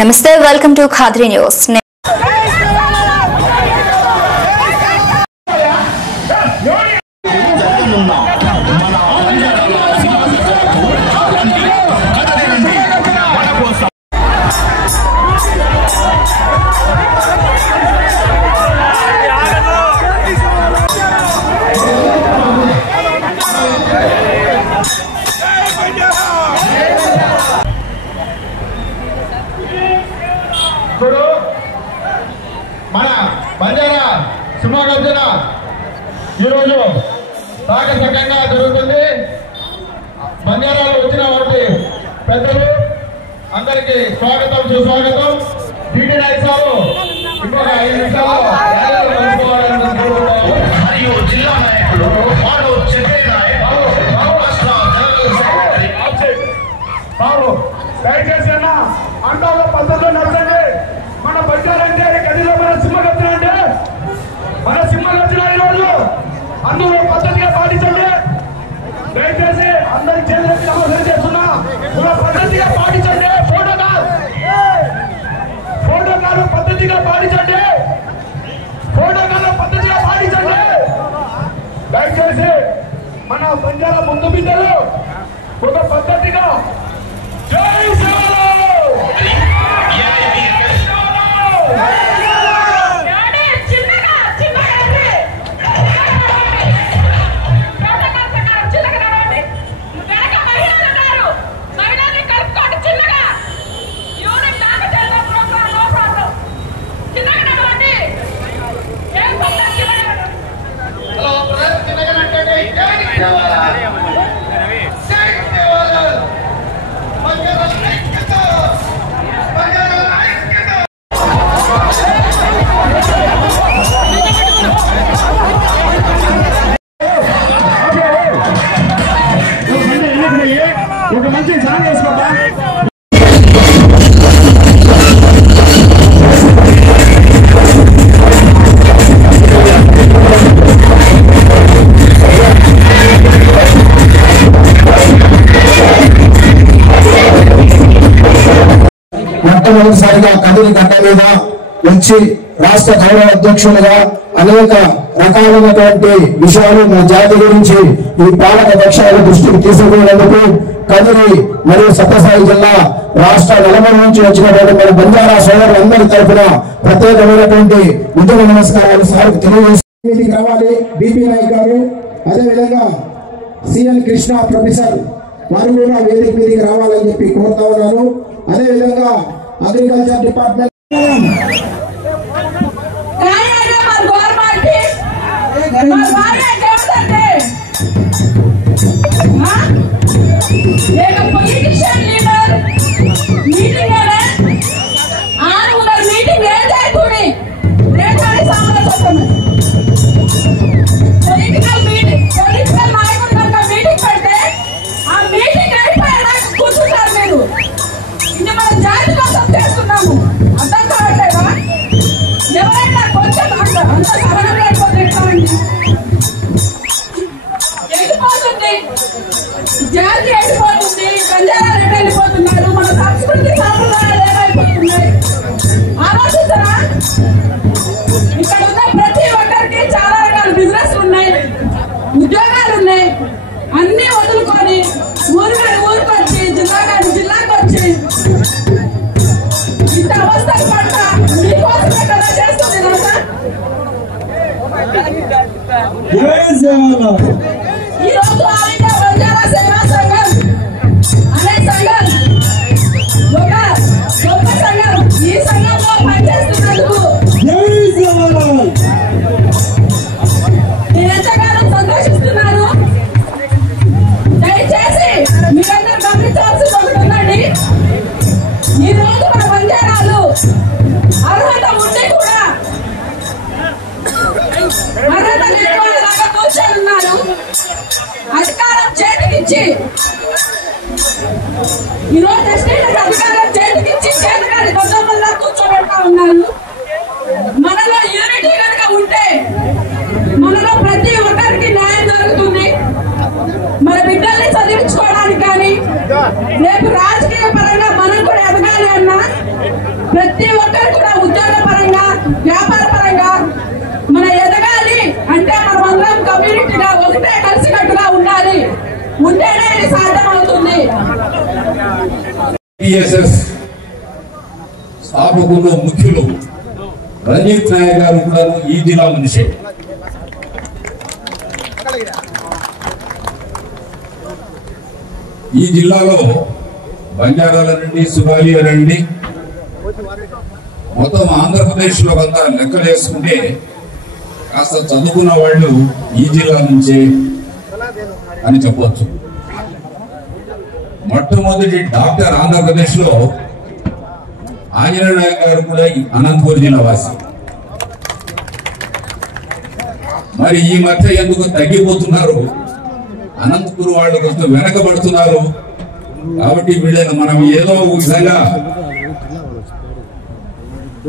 Namaste, welcome to Khadri News. మన బంజారా సింహాగర్జన ఈరోజు సాగసకంగా జరుగుతుంది. బంజారాలో వచ్చిన వాటి పెద్దలు అందరికీ స్వాగతం సుస్వాగతం. డిటి నాయక్ సారు ఇంకొక 5 నిమిషాలు మరియు జిల్లా నాయకులు దయచేసి అన్న అండాల పద్ధతిలో నడచండి. మన బంజారంటే గదిలో మన సింహగర్జన అంటే మన సింహగర్జన ఈరోజు అందులో పద్ధతిగా పాటించండి. దయచేసి అందరి చేతులకి నమస్కారం చేస్తున్నా. పద్ధతిగా పాటించండి. ఫోటోకాలు పద్ధతిగా పాటించండి. ఫోటోకాలు పద్ధతిగా పాటించండి. దయచేసి మన బంజారా ముందు బిడ్డలు ఒక పద్ధతిగా జై ఒక మంచి సాంగ్ వేసుకోవా. మొట్టమొదటిసారిగా కదిరి గడ్డ మీద వచ్చి రాష్ట్ర గౌరవ అధ్యక్షులుగా అనేక రకాలైనటువంటి విషయాలు మన జాతి గురించి ఈ పాలక పక్షాల దృష్టికి తీసుకునేందుకు కదిరి మరియు సత్యసాయి జిల్లా రాష్ట్ర నలుమూల నుంచి వచ్చినటువంటి మన బంజారా సోదరులందరి తరఫున ప్రత్యేకమైనటువంటి ఉద్యమ నమస్కారాలు సార్కు తెలియజేసి రావాలి. బిపి నాయక్ గారు, అదేవిధంగా సిఎన్ కృష్ణ ప్రొఫెసర్ వారు కూడా వేదిక మీదకి రావాలని చెప్పి కోరుతా ఉన్నాను. అదేవిధంగా అగ్రికల్చర్ డిపార్ట్మెంట్ జాతి వెళ్ళిపోతుంది, బంజారా వెళ్ళిపోతున్నారు, మన సంస్కృతి సాంప్రదాయాలు ఏమైపోతున్నాయి ఆలోచిస్తారా? ఇక్కడ ఉన్న ప్రతి ఒక్కరికి చాలా రకాల బిజినెస్ ఉన్నాయి, ఉద్యోగాలు ఉన్నాయి. అన్ని వదులుకొని ఊరికి వచ్చి జిల్లాకు వచ్చి ఇంత అవస్థలు పడతా మీకోసమే కదా చేస్తుంది కదా. ఈ రోజు ఆల్ ఇండియా బంజారా సేవా సంఘం అనే సంఘం ఒక గొప్ప సంఘం. ఈ సంఘంలో పనిచేస్తున్నందుకు నేను ఎంతగానో సంతోషిస్తున్నాను. దయచేసి మీరందరూ గమనించాల్సింది ఒకటి ఉందండి. ఈ రోజు మన బంజారాలు అర్హత ఉండి కూడా అర్హత లేని వాళ్ళలాగా కూర్చొని ఉన్నారు. అధికారం చేతికిచ్చి ఈరోజు ఎస్టీలకు అధికారం చేతికిచ్చి చేతకాని గొప్పలా కూర్చోబెడతా ఉన్నారు. మనలో యూనిటీ కనుక ఉంటే మనలో ప్రతి ఒక్కరికి న్యాయం జరుగుతుంది. మన బిడ్డల్ని చదివించుకోవడానికి కానీ రేపు రాజకీయ పరంగా మనం కూడా ఎదగాలి అన్నా ప్రతి ఒక్కరు కూడా ఉద్యోగ పరంగా వ్యాపార పరంగా మన ఎదగాలి అంటే మనమందరం కమ్యూనిటీగా ఒకటే కలిసికట్టుగా ఉండాలి. ఉంటేనే ఇది సాధ్యమవుతుంది. స్థాపకులు ముఖ్యులు రంజిత్ నాయక్ గారు కూడా ఈ జిల్లా మనిషి. ఈ జిల్లాలో బంజారాల నుండి సుగాలి రండి మొత్తం ఆంధ్రప్రదేశ్ లో కొంత లెక్కలేసుకుంటే కాస్త చదువుకున్న వాళ్ళు ఈ జిల్లా నుంచే అని చెప్పవచ్చు. మొట్టమొదటి డాక్టర్ ఆంధ్రప్రదేశ్ లో ఆంజనేయ నాయక్ గారు కూడా అనంతపురం జిల్లా వాసి. మరి ఈ మధ్య ఎందుకు తగ్గిపోతున్నారు? అనంతపురం వాళ్ళు కొంచెం వెనకబడుతున్నారు. కాబట్టి వీళ్ళని మనం ఏదో ఒక విధంగా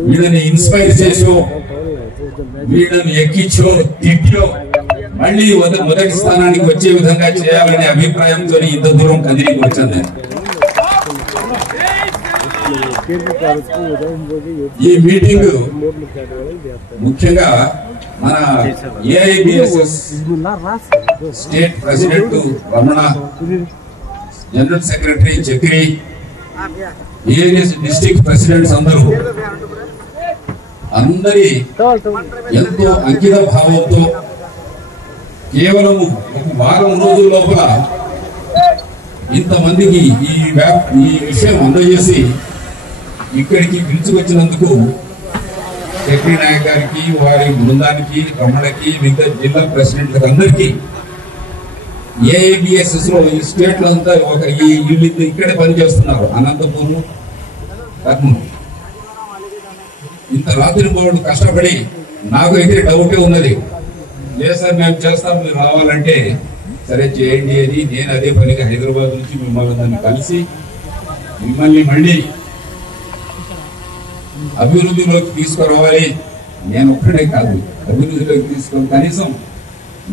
వీళ్ళని ఇన్స్పైర్ చేసో వీళ్ళని ఎక్కించో తిట్టో మళ్ళీ మొదటి స్థానానికి వచ్చే విధంగా చేయాలనే అభిప్రాయంతో ఇంత దూరం కదిలికి వచ్చింది. ఈ మీటింగ్ ముఖ్యంగా మన AIBSS state president Ramana, general secretary Chakri, AIS district presidents అందరి ఎంతో అంకిత భావంతో కేవలం ఒక వారం రోజుల లోపల ఇంతమందికి ఈ విషయం అందజేసి ఇక్కడికి పిలుచుకొచ్చినందుకు చక్రి నాయక్ గారికి, వారి బృందానికి, రమణకి, మిగతా జిల్లా ప్రెసిడెంట్లకు అందరికీ ఏఐబిఎస్ఎస్ లో ఈ స్టేట్ లో అంతా ఒక వీళ్ళు ఇక్కడే పనిచేస్తున్నారు. అనంతపురం, కర్నూలు ఇంత రాత్రి పోవడం కష్టపడి నాకు అయితే డౌటే ఉన్నది. లేదు సార్ మేము చేస్తాం, మీరు రావాలంటే సరే చేయండి అని నేను అదే పనిగా హైదరాబాద్ నుంచి మిమ్మల్ని కలిసి మిమ్మల్ని మళ్ళీ అభివృద్ధిలోకి తీసుకురావాలి. నేను ఒక్కడే కాదు, అభివృద్ధిలోకి తీసుకొని కనీసం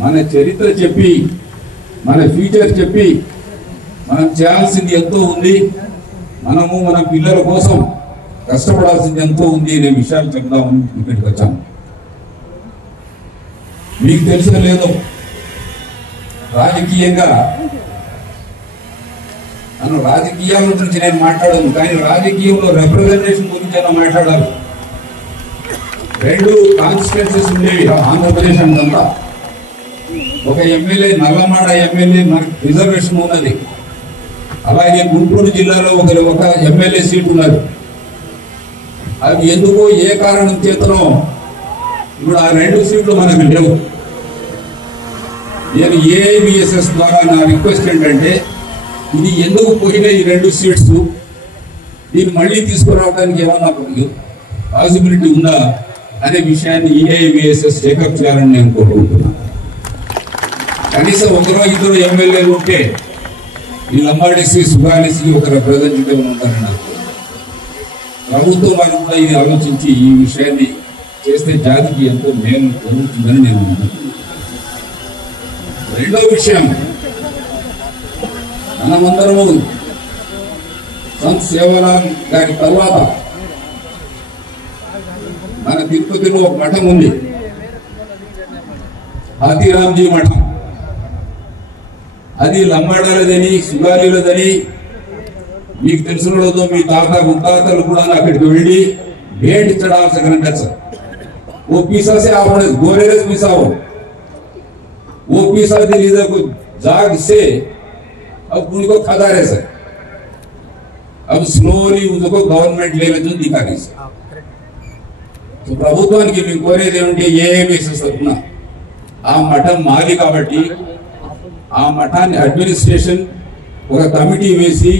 మన చరిత్ర చెప్పి మన ఫ్యూచర్ చెప్పి మనం చేయాల్సింది ఎంతో ఉంది, మనము మన పిల్లల కోసం కష్టపడాల్సింది ఎంతో ఉంది అనే విషయాలు చెప్దామని ఇక్కడికి వచ్చాము. మీకు తెలిసిన లేదు, రాజకీయంగా రాజకీయాల గురించి నేను మాట్లాడను, కానీ రాజకీయంలో రిప్రజెంటేషన్ గురించి మాట్లాడాలి. 2 కాన్స్టిట్యున్సీస్ ఉండేవి ఆంధ్రప్రదేశ్ అంతా. ఒక ఎమ్మెల్యే, నల్లమాడ ఎమ్మెల్యే మనకి రిజర్వేషన్ ఉన్నది. అలాగే గుంటూరు జిల్లాలో ఒక ఎమ్మెల్యే సీట్ ఉన్నది. అది ఎందుకో ఏ కారణం చేతనో ఇప్పుడు ఆ 2 సీట్లు మనకు లేవు. నేను ఏఐబిఎస్ఎస్ ద్వారా నా రిక్వెస్ట్ ఏంటంటే ఇది ఎందుకు పోయినా ఈ 2 సీట్స్ దీన్ని మళ్ళీ తీసుకురావడానికి ఏమన్నా పాసిబిలిటీ ఉందా అనే విషయాన్ని ఏఐబిఎస్ఎస్ టేకప్ చేయాలని నేను కోరుకుంటున్నాను. కనీసం 1-2 ఎమ్మెల్యేలు ఉంటే ఈ లంబాడీకి, సుగాలికి ఒక రిప్రజెంటేటివ్ ఉంటారని నాకు ప్రభుత్వం వారు కూడా ఇది ఆలోచించి ఈ విషయాన్ని చేస్తే జాతికి ఎంతో మేలు జరుగుతుందని నేను అనుకుంటున్నాను. రెండో విషయం, మనమందరము సంత్ సేవాలాల్ గారి తర్వాత మన తిరుపతిలో ఒక మఠం ఉంది, హాతీరామ్జీ మఠం. అది లంబాడాలదని, సుగాలీలదని మీకు తెలిసినదో మీ తాత ముత్తాతలు కూడా అక్కడికి వెళ్ళి भेंट चढ़ा सकते सर। वो पीसा से आपने गोरे पीसा हो, वो पीसा दिल्ली को जाग से अब उनको खदा रहे सर। अब स्लोली उनको गवर्नमेंट लेवल जो दिखा रही सर। तो ప్రభుత్వానికి మీకు కోరేది ఏమంటే ఏఐబిఎస్ఎస్ తరపున ఆ మఠం మాది కాబట్టి ఆ మఠాన్ని అడ్మినిస్ట్రేషన్ ఒక కమిటీ వేసి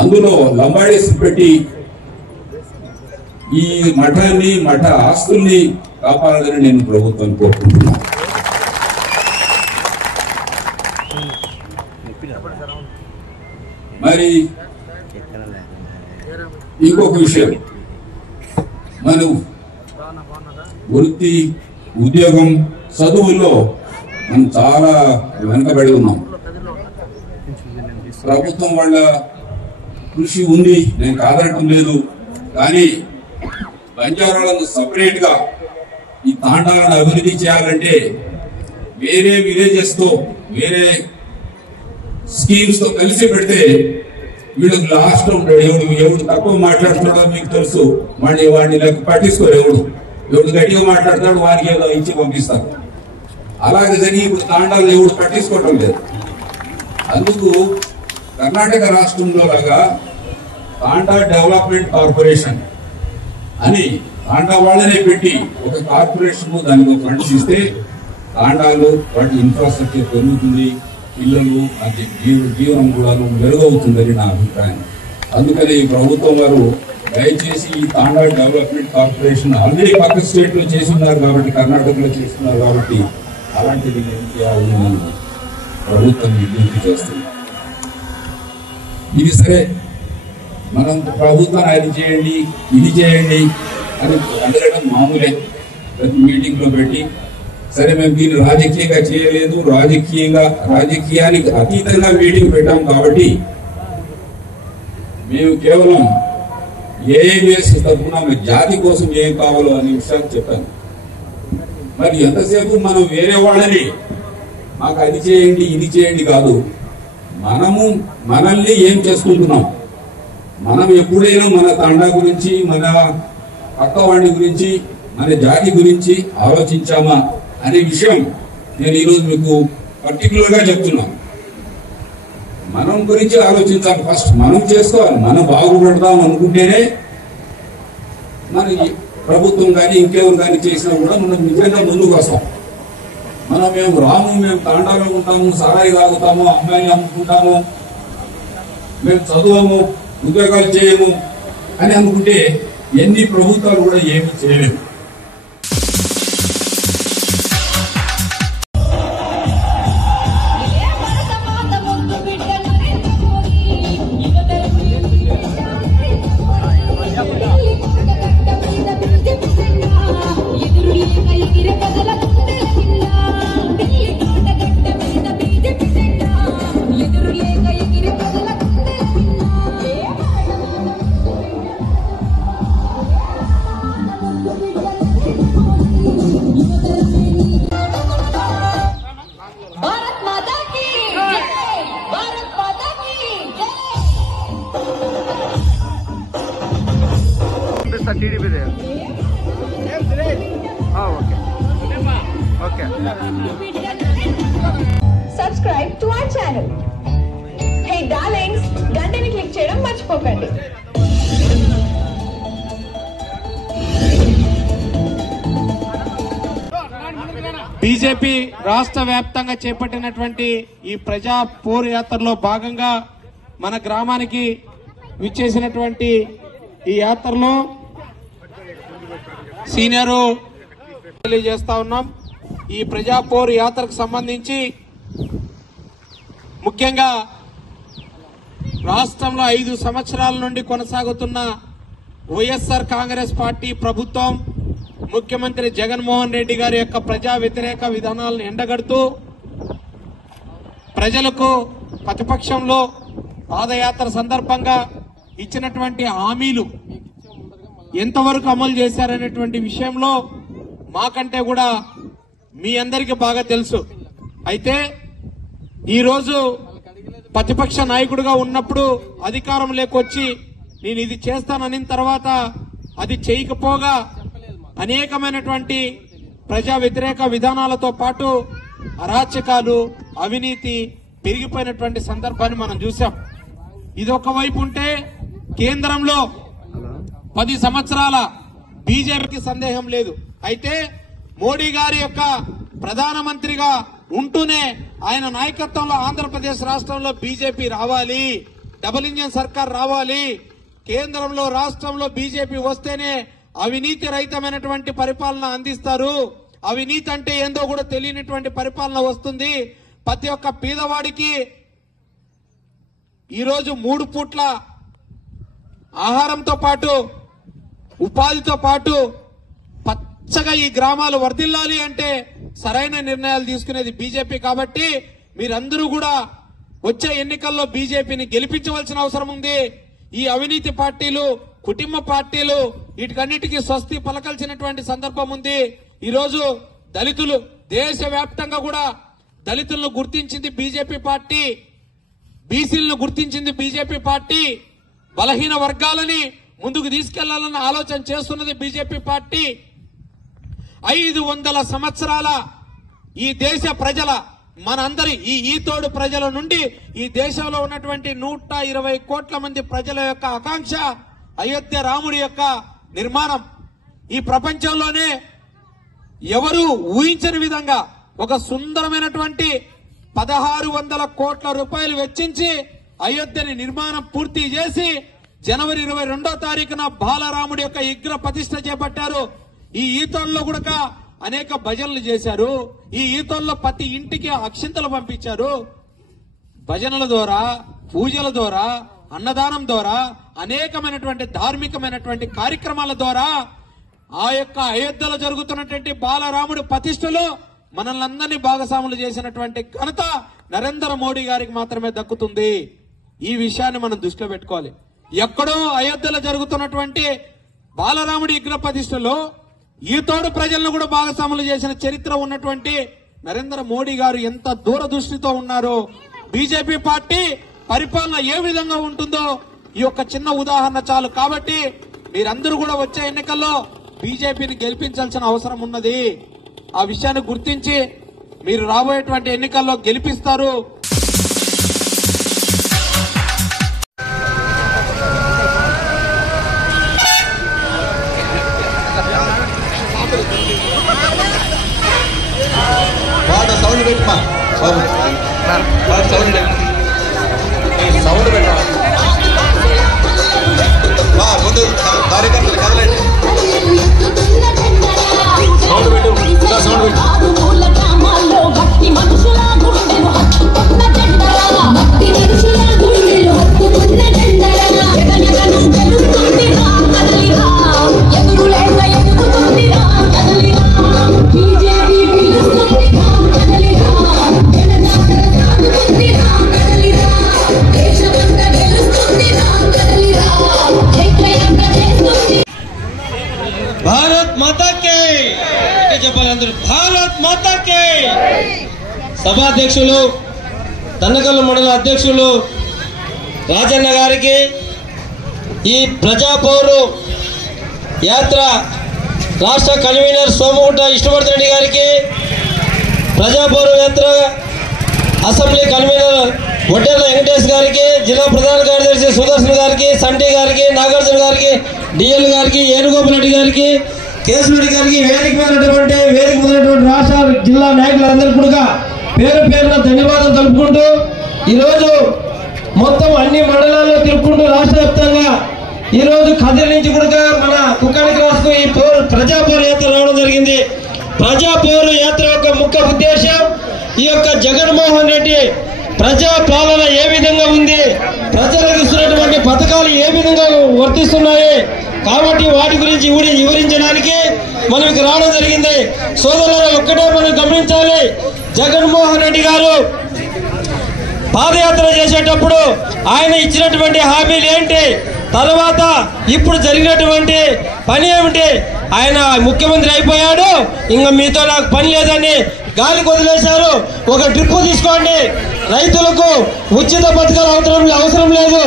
అందులో లంబాడీస్ పెట్టి ఈ మఠాన్ని మఠ ఆస్తుల్ని కాపాడాలని నేను ప్రభుత్వాన్ని కోరుకుంటున్నాను. మరి ఇంకొక విషయం, మనం వృత్తి ఉద్యోగం చదువుల్లో మనం చాలా వెనకబడి ఉన్నాం. ప్రభుత్వం వాళ్ళ కృషి ఉంది, నేను కాదనటం లేదు. కానీ బంజారాలను సపరేట్ గా ఈ తాండాలను అభివృద్ధి చేయాలంటే వేరే విలేజెస్ తో వేరే స్కీమ్స్ తో కలిసి పెడితే వీళ్ళకి లాస్ట్ ఉంటాడు. ఎవడు తక్కువ మాట్లాడుతున్నాడో మీకు తెలుసు, వాడిని లెక్క పట్టించుకోరు. ఎవడు గట్టిగా మాట్లాడతాడు వారికి ఏదో ఇచ్చి పంపిస్తారు. అలాగే జరిగి ఇప్పుడు తాండాలు ఎవడు పట్టించుకోవటం లేదు. అందుకు కర్ణాటక రాష్ట్రంలో లాగా తాండా డెవలప్మెంట్ కార్పొరేషన్ అని తాండా వాళ్ళనే పెట్టి ఒక కార్పొరేషన్ దానికి ఫండ్స్ ఇస్తే తాండాలు వాటి ఇన్ఫ్రాస్ట్రక్చర్ పెరుగుతుంది, పిల్లలు అది జీవనం కూడా మెరుగవుతుందని నా అభిప్రాయం. అందుకని ఈ ప్రభుత్వం వారు దయచేసి ఈ తాండా డెవలప్మెంట్ కార్పొరేషన్ ఆల్రెడీ పక్క స్టేట్ లో చేసి ఉన్నారు కాబట్టి, కర్ణాటకలో చేస్తున్నారు కాబట్టి అలాంటిది ఏం చేయాలని నేను ప్రభుత్వం విజ్ఞప్తి చేస్తుంది. ఇది సరే, మనం ప్రభుత్వాన్ని అది చేయండి ఇది చేయండి అని అడగడం మామూలే ప్రతి మీటింగ్ లో పెట్టి. సరే, మేము దీన్ని రాజకీయంగా చేయలేదు, రాజకీయానికి అతీతంగా మీటింగ్ పెట్టాం కాబట్టి మేము కేవలం ఏఐబిఎస్ తరఫున జాతి కోసం ఏం కావాలో అనే విషయాలు చెప్పాను. మరి ఎంతసేపు మనం వేరే వాళ్ళని మాకు అది చేయండి ఇది చేయండి కాదు, మనల్ని ఏం చేసుకుంటున్నాం, మనం ఎప్పుడైనా మన తండా గురించి, మన పక్కవాడి గురించి, మన జాతి గురించి ఆలోచించామా అనే విషయం నేను ఈరోజు మీకు పర్టికులర్ గా చెప్తున్నాను. మనం గురించి ఆలోచించాలి. ఫస్ట్ మనం చేసుకోవాలి. మనం బాగుపడదాం అనుకుంటేనే మన ప్రభుత్వం కానీ ఇంకెవరు కానీ చేసినా కూడా మనం నిజంగా ముందుకు వస్తాం. మేము తాండాలో ఉంటాము, సారాయి తాగుతాము, అమ్మాయిని అమ్ముకుంటాము, మేము చదువుము, ఉద్యోగాలు చేయము అని అనుకుంటే ఎన్ని ప్రభుత్వాలు కూడా ఏమీ చేయలేవు. Subscribe to our channel. Hey darlings, గంటని క్లిక్ చేయడం మర్చిపోకండి. బీజేపీ రాష్ట్ర వ్యాప్తంగా చేపట్టినటువంటి ఈ ప్రజా పోరు యాత్రలో భాగంగా మన గ్రామానికి విచ్చేసినటువంటి ఈ యాత్రలో సీనియరు తెలియజేస్తా ఉన్నాం. ఈ ప్రజా పోరు యాత్రకు సంబంధించి ముఖ్యంగా రాష్ట్రంలో 5 సంవత్సరాల నుండి కొనసాగుతున్న వైఎస్ఆర్ కాంగ్రెస్ పార్టీ ప్రభుత్వం, ముఖ్యమంత్రి జగన్మోహన్ రెడ్డి గారి యొక్క ప్రజా వ్యతిరేక విధానాలను ఎండగడుతూ ప్రజలకు ప్రతిపక్షంలో పాదయాత్ర సందర్భంగా ఇచ్చినటువంటి హామీలు ఎంతవరకు అమలు చేశారనేటువంటి విషయంలో మాకంటే కూడా మీ అందరికీ బాగా తెలుసు. అయితే ఈరోజు ప్రతిపక్ష నాయకుడిగా ఉన్నప్పుడు అధికారం లేకొచ్చి నేను ఇది చేస్తానని తర్వాత అది చేయకపోగా అనేకమైనటువంటి ప్రజా వ్యతిరేక విధానాలతో పాటు అరాచకాలు, అవినీతి పెరిగిపోయినటువంటి సందర్భాన్ని మనం చూసాం. ఇది ఒకవైపు ఉంటే కేంద్రంలో 10 సంవత్సరాల బీజేపీకి సందేహం లేదు. అయితే మోడీ గారి యొక్క ప్రధానమంత్రిగా ఉంటూనే ఆయన నాయకత్వంలో ఆంధ్రప్రదేశ్ రాష్ట్రంలో బీజేపీ రావాలి, డబుల్ ఇంజిన్ సర్కార్ రావాలి, కేంద్రంలో రాష్ట్రంలో బీజేపీ వస్తేనే అవినీతి రహితమైనటువంటి పరిపాలన అందిస్తారు, అవినీతి అంటే ఏందో కూడా తెలియనటువంటి పరిపాలన వస్తుంది, ప్రతి ఒక్క పేదవాడికి ఈరోజు 3 పూట్ల ఆహారంతో పాటు ఉపాధితో పాటు పచ్చగా ఈ గ్రామాలు వర్ధిల్లాలి అంటే సరైన నిర్ణయాలు తీసుకునేది బీజేపీ. కాబట్టి మీరందరూ కూడా వచ్చే ఎన్నికల్లో బీజేపీని గెలిపించవలసిన అవసరం ఉంది. ఈ అవినీతి పార్టీలు కుటుంబ పార్టీలు వీటికన్నిటికీ స్వస్తి పలకల్సినటువంటి సందర్భం ఉంది. ఈరోజు దళితులు దేశవ్యాప్తంగా కూడా దళితులను గుర్తించింది బీజేపీ పార్టీ, బీసీలను గుర్తించింది బీజేపీ పార్టీ, బలహీన వర్గాలని ముందుకు తీసుకెళ్లాలన్న ఆలోచన చేస్తున్నది బీజేపీ పార్టీ. 500 సంవత్సరాల ఈ దేశ ప్రజల మనందరి ఈ తోడు ప్రజల నుండి ఈ దేశంలో ఉన్నటువంటి 120 కోట్ల మంది ప్రజల యొక్క ఆకాంక్ష అయోధ్య రాముడి యొక్క నిర్మాణం. ఈ ప్రపంచంలోనే ఎవరు ఊహించని విధంగా ఒక సుందరమైనటువంటి 1600 కోట్ల రూపాయలు వెచ్చించి అయోధ్యని నిర్మాణం పూర్తి చేసి జనవరి 22వ తారీఖున బాలరాముడి యొక్క విగ్రహ ప్రతిష్ఠ చేపట్టారు. ఈ ఈతోళ్ళలో కూడా అనేక భజనలు చేశారు. ఈ ఈతోళ్ళలో ప్రతి ఇంటికి అక్షింతలు పంపించారు. భజనల ద్వారా, పూజల ద్వారా, అన్నదానం ద్వారా, అనేకమైనటువంటి ధార్మికమైనటువంటి కార్యక్రమాల ద్వారా ఆ యొక్క అయోధ్యలో జరుగుతున్నటువంటి బాలరాముడి ప్రతిష్టలో మనల్ని అందరినీ భాగస్వాములు చేసినటువంటి ఘనత నరేంద్ర మోడీ గారికి మాత్రమే దక్కుతుంది. ఈ విషయాన్ని మనం దృష్టిలో పెట్టుకోవాలి. ఎక్కడో అయోధ్యలో జరుగుతున్నటువంటి బాలరాముడి విగ్రహ ప్రతిష్టలో ఈ తోడు ప్రజలను కూడా భాగస్వాములు చేసిన చరిత్ర ఉన్నటువంటి నరేంద్ర మోడీ గారు ఎంత దూరదృష్టితో ఉన్నారో, బీజేపీ పార్టీ పరిపాలన ఏ విధంగా ఉంటుందో ఈ యొక్క చిన్న ఉదాహరణ చాలు. కాబట్టి మీరందరూ కూడా వచ్చే ఎన్నికల్లో బీజేపీని గెలిపించాల్సిన అవసరం ఉన్నది. ఆ విషయాన్ని గుర్తించి మీరు రాబోయేటువంటి ఎన్నికల్లో గెలిపిస్తారు. సౌండ్ పెట్టమా, సౌండ్ పెట్ట ముందు కార్యకర్తలు కదలండి. సౌండ్ పెట్టు, సౌండ్ పెట్టు. భారత్ మాతాకి చెప్పాలి అందరూ, భారత్ మాతాకి. సభాధ్యక్షులు, తన్నకల్లు మండల అధ్యక్షులు రాజన్న గారికి, ఈ ప్రజాపౌరు యాత్ర రాష్ట్ర కన్వీనర్ సోమగుంట ఇష్టవర్ధన్ రెడ్డి గారికి, ప్రజాపౌరు యాత్ర అసెంబ్లీ కన్వీనర్ వడ్డేర్ల వెంకటేష్ గారికి, జిల్లా ప్రధాన కార్యదర్శి సుదర్శన్ గారికి, సంటి గారికి, నాగార్జున గారికి, డిఎల్ గారికి, ఏనుగోపాల్ రెడ్డి గారికి, కేశవరెడ్డి గారికి, వేదిక మీద రాష్ట్ర జిల్లా నాయకులందరికీ కూడా పేరు పేరున ధన్యవాదాలు తెలుపుకుంటూ, ఈరోజు మొత్తం అన్ని మండలాల్లో తిరుక్కుంటూ రాష్ట్ర వ్యాప్తంగా ఈరోజు కదిరి నుంచి కూడా మన కుక్కడి క్రాస్కు ఈ ప్రజాపౌరు యాత్ర రావడం జరిగింది. ప్రజాపౌరు యాత్ర యొక్క ముఖ్య ఉద్దేశం ఈ యొక్క జగన్మోహన్ రెడ్డి ప్రజా పాలన ఏ విధంగా ఉంది, ప్రజలకు ఇస్తున్నటువంటి పథకాలు ఏ విధంగా వర్తిస్తున్నాయి కాబట్టి వాటి గురించి వివరించడానికి మనం ఇక్కడ రావడం జరిగింది. సోదరులు ఒక్కటే మనం గమనించాలి, జగన్మోహన్ రెడ్డి గారు పాదయాత్ర చేసేటప్పుడు ఆయన ఇచ్చినటువంటి హామీలు ఏంటి, తర్వాత ఇప్పుడు జరిగినటువంటి పని ఏమిటి? ఆయన ముఖ్యమంత్రి అయిపోయాడు, ఇంకా మీతో నాకు పని లేదని గాలికి వదిలేశారు. ఒక ట్రిప్ తీసుకోండి, రైతులకు ఉచిత పథకాలు అవసరం లేదు.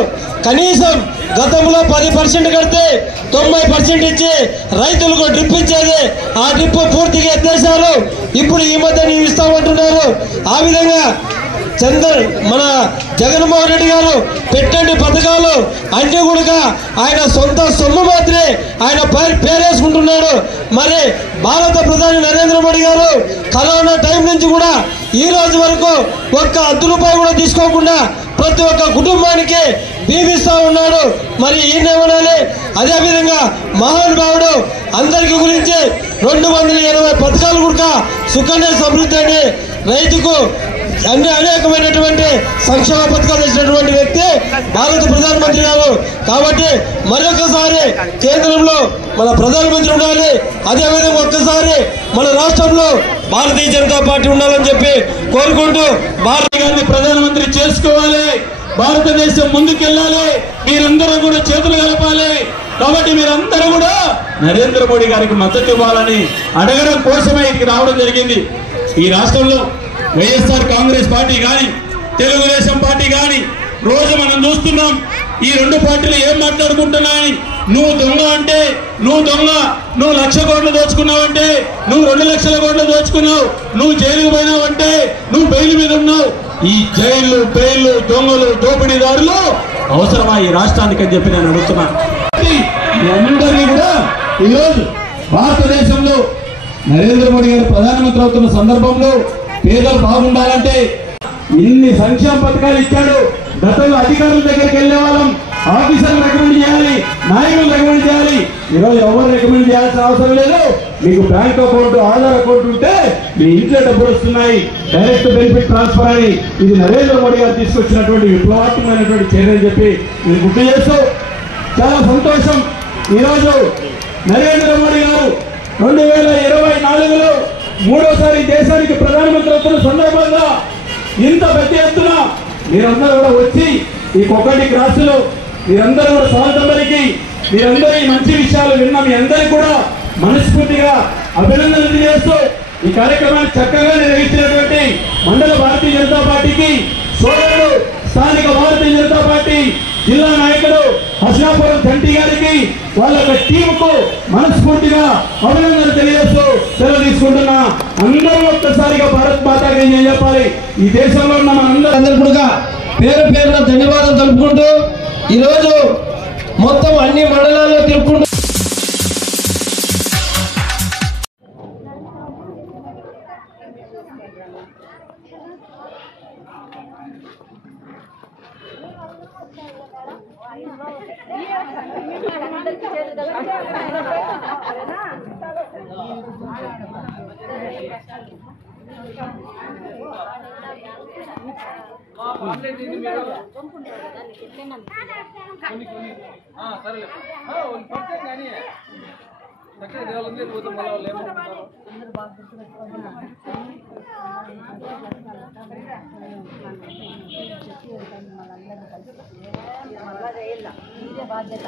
కనీసం గతంలో 10% కడితే 90% ఇచ్చి రైతులకు డ్రిప్ ఇచ్చేది, ఆ డ్రిప్ పూర్తిగా ఎత్తేశారు. ఇప్పుడు ఈ మధ్య నీవు ఇస్తామంటున్నారు. ఆ విధంగా మన జగన్మోహన్ రెడ్డి గారు పెట్టండి పథకాలు అన్ని కూడా ఆయన సొంత సొమ్ము మాత్రమే ఆయన పేరేసుకుంటున్నాడు. మరి భారత ప్రధాని నరేంద్ర మోడీ గారు కరోనా టైం నుంచి కూడా ఈ రోజు వరకు ఒక్క ₹10 కూడా తీసుకోకుండా ప్రతి ఒక్క కుటుంబానికి బీమిస్తా ఉన్నాడు. మరి ఈయనేమనాలి? అదేవిధంగా మహానుభావుడు అందరికి గురించి 280 పథకాలు కూడా సుకన్య సమృద్ధి అని రైతుకు అనేకమైనటువంటి సంక్షేమ పథకాలు ఇచ్చినటువంటి వ్యక్తి భారత ప్రధానమంత్రి గారు. కాబట్టి మరొకసారి కేంద్రంలో మన ప్రధానమంత్రి ఉండాలి, అదేవిధంగా ఒక్కసారి మన రాష్ట్రంలో భారతీయ జనతా పార్టీ ఉండాలని చెప్పి కోరుకుంటూ భారత గారిని ప్రధానమంత్రి చేసుకోవాలి. భారతదేశం ముందుకెళ్ళాలి. మీరందరూ కూడా చేతులు కలపాలి. కాబట్టి మీరందరూ కూడా నరేంద్ర మోడీ గారికి మద్దతు ఇవ్వాలని అడగడం కోసమే ఇక్కడికి రావడం జరిగింది. ఈ రాష్ట్రంలో వైఎస్ఆర్ కాంగ్రెస్ పార్టీ కానీ తెలుగుదేశం పార్టీ కానీ రోజు మనం చూస్తున్నాం ఈ రెండు పార్టీలు ఏం మాట్లాడుకుంటున్నాయని. నువ్వు దొంగ అంటే నువ్వు దొంగ, నువ్వు 1,00,000 కోట్లు దోచుకున్నావంటే నువ్వు 2,00,000 కోట్లు దోచుకున్నావు, నువ్వు జైలుకు పోయినావంటే నువ్వు బెయిల్ మీద ఉన్నావు. ఈ జైలు బెయిల్ దొంగలు దోపిడీదారులు అవసరమా ఈ రాష్ట్రానికి అని చెప్పి నేను అడుగుతున్నాను. అందరినీ కూడా ఈరోజు భారతదేశంలో నరేంద్ర మోడీ గారు ప్రధానమంత్రి అవుతున్న సందర్భంలో పేదలు బాగుండాలంటే ఇన్ని సంక్షేమ పథకాలు ఇచ్చాడు. గతంలో అధికారుల దగ్గరికి వెళ్ళే వాళ్ళం, ఆఫీసర్లు రికమెండ్ చేయాలి, నాయకులు రికమెండ్ చేయాలి. ఈరోజు ఎవరు రికమెండ్ చేయాల్సిన అవసరం లేదు. మీకు బ్యాంక్ అకౌంట్, ఆధార్ అకౌంట్ ఉంటే మీ ఇంట్లో డబ్బులు వస్తున్నాయి, డైరెక్ట్ బెనిఫిట్ ట్రాన్స్ఫర్ అని. ఇది నరేంద్ర మోడీ గారు తీసుకొచ్చినటువంటి విప్లవాత్మకమైనటువంటి చర్య అని చెప్పి నేను గుర్తు చేస్తూ చాలా సంతోషం. ఈరోజు నరేంద్ర మోడీ గారు 2024లో మూడోసారి దేశానికి ప్రధానమంత్రి అవుతున్న సందర్భంగా ఇంత పెద్ద ఎత్తున మీరందరూ కూడా వచ్చి ఈ కొక్కటి క్రాసులో మీరందరూ కూడా స్వాగతం పలికి మీరందరూ ఈ మంచి విషయాలు విన్న మీ అందరికీ కూడా మనస్ఫూర్తిగా అభినందనలు తెలియజేస్తూ ఈ కార్యక్రమాన్ని చక్కగా నిర్వహించినటువంటి మండల భారతీయ జనతా పార్టీకి సోదరుడు స్థానిక భారతీయ జనతా పార్టీ జిల్లా నాయకుడు హస్నాపురం చంటి గారికి వాళ్ళ టీంకు మనస్ఫూర్తిగా అభినందనలు తెలియజేస్తూ సెలవు తీసుకుంటున్నా. అందరూ ఒక్కసారిగా భారత్ మాతాకి ఏం చెప్పాలి. ఈ దేశంలో ఉన్న మనందరూ కూడా పేరు పేరున ధన్యవాదాలు తెలుపుకుంటూ ఈరోజు మొత్తం అన్ని మండలాల్లో తిరుపుకుంటూ బాధ్యత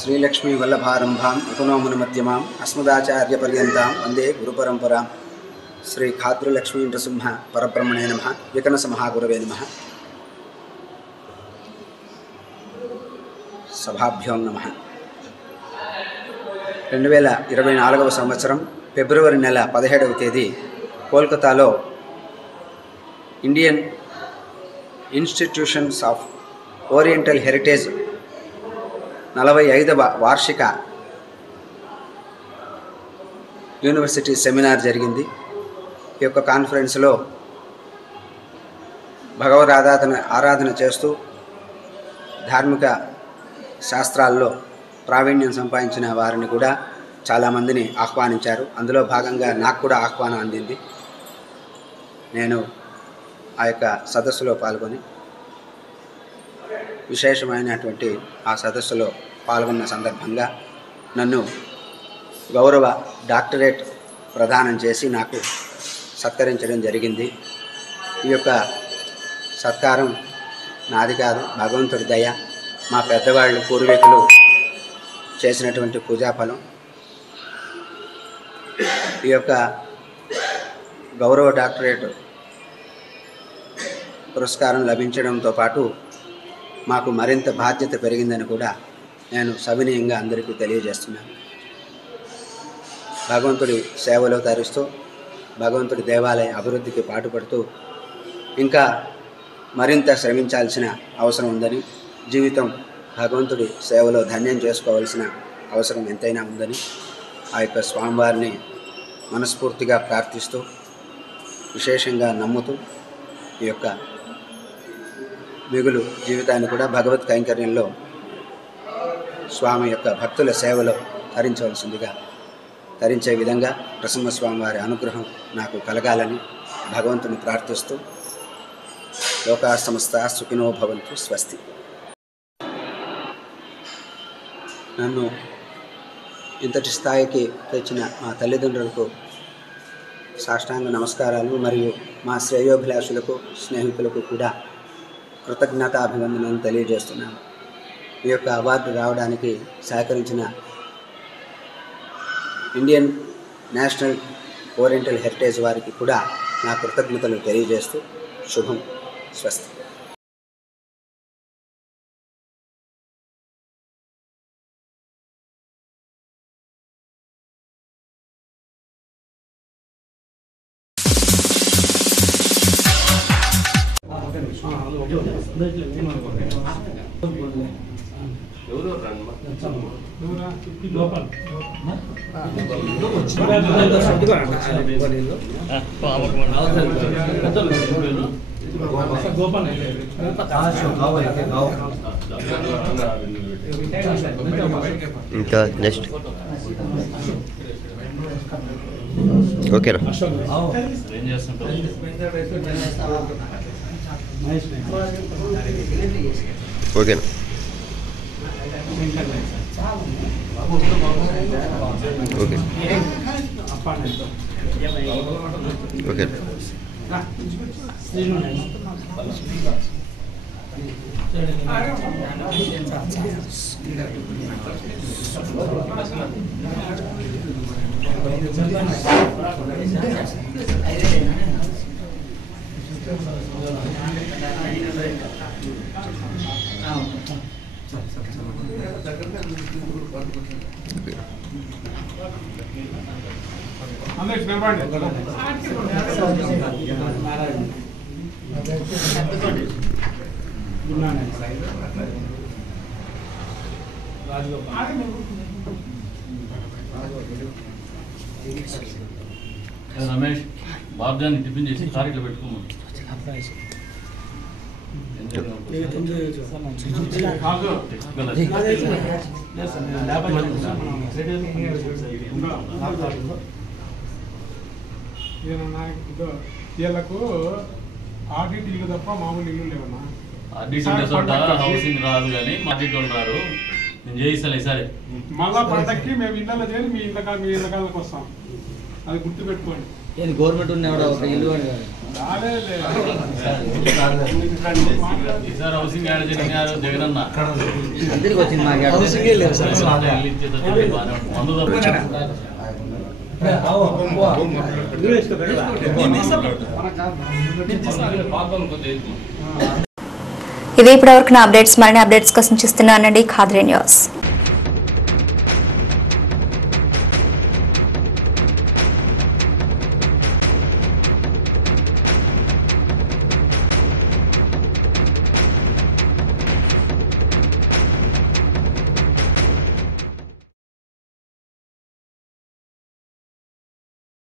శ్రీలక్ష్మీ వల్లభారంభాం ఉపనోమనమధ్యమాం అస్మదాచార్యపర్యంతాం వందే గురుపరంపరాం. శ్రీ ఖాద్రులక్ష్మీ నృసింహ పరబ్రహ్మణే నమః. వికనస మహాగురవే నమః. సభాభ్యో నమః. 2024 సంవత్సరం ఫిబ్రవరి నెల 17వ తేదీ కోల్కతాలో Indian institutions of oriental heritage 45వ వార్షిక యూనివర్సిటీ సెమినార్ జరిగింది. ఈ యొక్క కాన్ఫరెన్స్లో భగవద్ ఆరాధన చేస్తూ ధార్మిక శాస్త్రాల్లో ప్రావీణ్యం సంపాదించిన వారిని కూడా చాలామందిని ఆహ్వానించారు. అందులో భాగంగా నాకు కూడా ఆహ్వానం అందింది. నేను ఆ యొక్క సదస్సులో పాల్గొని విశేషమైనటువంటి ఆ సదస్సులో పాల్గొన్న సందర్భంగా నన్ను గౌరవ డాక్టరేట్ ప్రదానం చేసి నాకు సత్కరించడం జరిగింది. ఈ యొక్క సత్కారం నాది కాదు, భగవంతుడి దయ, మా పెద్దవాళ్ళు పూర్వీకులు చేసినటువంటి పూజాఫలం. ఈ యొక్క గౌరవ డాక్టరేట్ పురస్కారం లభించడంతో పాటు మాకు మరింత బాధ్యత పెరిగిందని కూడా నేను సవినయంగా అందరికీ తెలియజేస్తున్నాను. భగవంతుడి సేవలో తరిస్తూ భగవంతుడి దేవాలయ అభివృద్ధికి పాటుపడుతూ ఇంకా మరింత శ్రమించాల్సిన అవసరం ఉందని, జీవితం భగవంతుడి సేవలో ధన్యం చేసుకోవాల్సిన అవసరం ఎంతైనా ఉందని ఆ యొక్క స్వామివారిని మనస్ఫూర్తిగా ప్రార్థిస్తూ విశేషంగా నమ్ముతూ ఈ యొక్క మిగులు జీవితాన్ని కూడా భగవత్ కైంకర్యంలో స్వామి యొక్క భక్తుల సేవలో తరించే విధంగా నరసింహస్వామి వారి అనుగ్రహం నాకు కలగాలని భగవంతుని ప్రార్థిస్తూ లోకా సమస్తా సుఖినో భవంతు. స్వస్తి. నన్ను ఇంతటి స్థాయికి తెచ్చిన మా తల్లిదండ్రులకు సాష్టాంగ నమస్కారాలు మరియు మా శ్రేయోభిలాషులకు స్నేహితులకు కూడా కృతజ్ఞతాభివందనలు తెలియజేస్తున్నాను. ఈ యొక్క అవార్డు రావడానికి సహకరించిన ఇండియన్ నేషనల్ ఓరియంటల్ హెరిటేజ్ వారికి కూడా నా కృతజ్ఞతలు తెలియజేస్తూ శుభం. స్వస్తి. ఇంకా నెక్స్ట్ ఓకేనా? ఓకేనా? Okay okay. రమేష్ బాబ్జాన్ని టిఫిన్ చేసి కారీలో పెట్టుకోమని వీళ్ళకు ఆడిట్ ఇల్లు తప్ప మామూలు ఇల్లు లేవన్నా. ఆడిట్ చోట హౌసింగ్ రాదు కానీ ఆడిట్ వాళ్ళు రారు. నేను చేయిస్తాను సరే. మళ్ళా పంటకి మేము ఇళ్ళలో చేరి మీ ఇళ్ళకాలకు వస్తాం. అది గుర్తుపెట్టుకోండి. గవర్నమెంట్ ఉన్న ఇల్లు ఈసారి హౌసింగ్ యాడ్ చేసినారు జగనన్న అందరికి వచ్చింది మాకు హౌసింగే లేదు సార్ ఇవి ఇప్పటివరకు నా అప్డేట్స్ మరిన్ని అప్డేట్స్ కోసం చూస్తున్నానండి ఖాద్రీ న్యూస్.